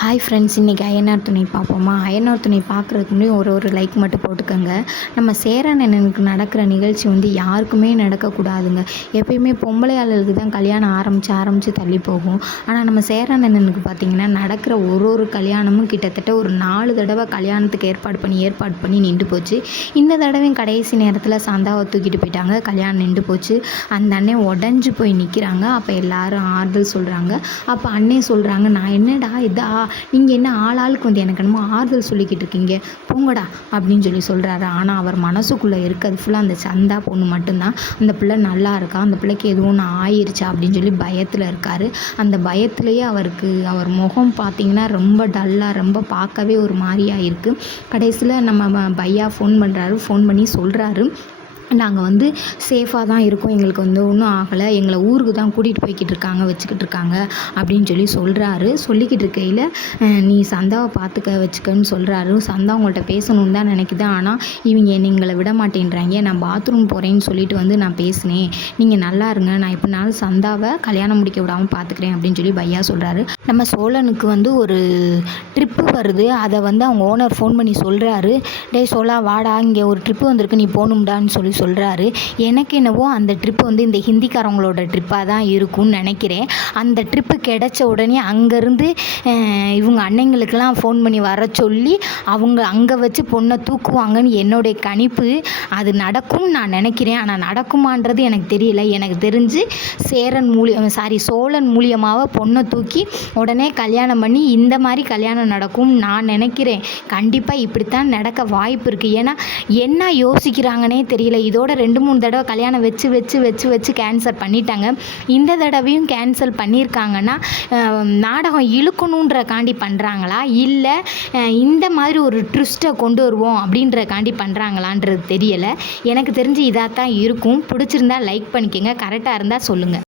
Hi friends, இன்றைக்கி அய்யனார் துணை பார்ப்போமா? அய்யனார் துணை பார்க்குறதுக்கு முன்னாடி ஒரு லைக் மட்டும் போட்டுக்கோங்க. நம்ம சேரன் நடக்கிற நிகழ்ச்சி வந்து யாருக்குமே நடக்கக்கூடாதுங்க. எப்பயுமே பொம்பளை ஆளுகளுக்கு தான் கல்யாணம் ஆரம்பித்து தள்ளி போகும். ஆனால் நம்ம சேரன் பார்த்திங்கன்னா நடக்கிற ஒரு கல்யாணமும் கிட்டத்தட்ட ஒரு 4 தடவை கல்யாணத்துக்கு ஏற்பாடு பண்ணி நின்று போச்சு. இந்த தடவையும் கடைசி நேரத்தில் சந்தாவை தூக்கிட்டு போயிட்டாங்க. கல்யாணம் நின்று போச்சு. அந்த அண்ணன் உடஞ்சி போய் நிற்கிறாங்க. அப்போ எல்லோரும் ஆறுதல் சொல்கிறாங்க. அப்போ அண்ணே சொல்கிறாங்க, நான் என்னடா இதா, நீங்கள் என்ன ஆளாளுக்கு வந்து எனக்கு என்னமோ ஆறுதல் சொல்லிக்கிட்டு இருக்கீங்க, போங்கடா அப்படின்னு சொல்கிறாரு. ஆனால் அவர் மனசுக்குள்ளே இருக்கிறது ஃபுல்லாக அந்த சந்தா பொண்ணு மட்டும்தான். அந்த பிள்ளை நல்லா இருக்கா, அந்த பிள்ளைக்கு எதுவும் ஒன்று ஆயிடுச்சா அப்படின்னு பயத்தில் இருக்கார். அந்த பயத்துலேயே அவர் முகம் பார்த்திங்கன்னா ரொம்ப டல்லாக, ரொம்ப பார்க்கவே ஒரு மாதிரியாக இருக்குது. கடைசியில் நம்ம பையா ஃபோன் பண்ணி சொல்கிறாரு, நாங்கள் வந்து சேஃபாக தான் இருக்கோம், எங்களுக்கு வந்து ஒன்றும் ஆகலை, எங்களை ஊருக்கு தான் கூட்டிகிட்டு வச்சுக்கிட்டு இருக்காங்க அப்படின்னு சொல்கிறாரு. சொல்லிக்கிட்டு இருக்கையில் நீ சந்தாவை பார்த்துக்க வச்சுக்கன்னு சொல்கிறாரு. சந்தா உங்கள்கிட்ட பேசணுன்னு தான் நினைக்குது, ஆனால் இவங்க எங்களை விட மாட்டேன்றாங்க, நான் பாத்ரூம் போகிறேன்னு சொல்லிட்டு வந்து நான் பேசினேன், நீங்கள் நல்லா இருங்க, நான் எப்படினாலும் சந்தாவை கல்யாணம் முடிக்க விடாமல் பார்த்துக்கிறேன் அப்படின்னு பையா சொல்கிறாரு. நம்ம சோழனுக்கு வந்து ஒரு ட்ரிப்பு வருது. அதை வந்து அவங்க ஓனர் ஃபோன் பண்ணி சொல்கிறாரு, டே சோழா வாடா, இங்கே ஒரு ட்ரிப்பு வந்திருக்கு, நீ போகணும்டான்னு சொல்கிறாரு. எனக்கு என்னவோ அந்த ட்ரிப்பு வந்து இந்த ஹிந்திக்காரவங்களோட ட்ரிப்பாக தான் இருக்கும்னு நினைக்கிறேன். அந்த ட்ரிப்பு கிடைச்ச உடனே அங்கேருந்து இவங்க அன்னைங்களுக்கெல்லாம் ஃபோன் பண்ணி வர சொல்லி அவங்க அங்கே வச்சு பொண்ணை தூக்குவாங்கன்னு என்னுடைய கணிப்பு. அது நடக்கும்னு நான் நினைக்கிறேன். ஆனால் நடக்குமான்றது எனக்கு தெரியல. எனக்கு தெரிஞ்சு சோழன் மூலியமாக பொண்ணை தூக்கி உடனே கல்யாணம் பண்ணி இந்த மாதிரி கல்யாணம் நடக்கும் நான் நினைக்கிறேன். கண்டிப்பாக இப்படித்தான் நடக்க வாய்ப்பு இருக்குது. ஏன்னா என்ன யோசிக்கிறாங்கன்னே தெரியல. இதோட 2-3 தடவை கல்யாணம் வச்சு கேன்சல் பண்ணிட்டாங்க. இந்த தடவையும் கேன்சல் பண்ணியிருக்காங்கன்னா நாடகம் இழுக்கணுன்றக்காண்டி பண்ணுறாங்களா, இல்லை இந்த மாதிரி ஒரு ட்விஸ்ட்டை கொண்டு வருவோம் அப்படின்றக்காண்டி பண்ணுறாங்களான்றது தெரியலை. எனக்கு தெரிஞ்சு இதாக தான் இருக்கும். பிடிச்சிருந்தா லைக் பண்ணிக்கோங்க, கரெக்டாக இருந்தால் சொல்லுங்கள்.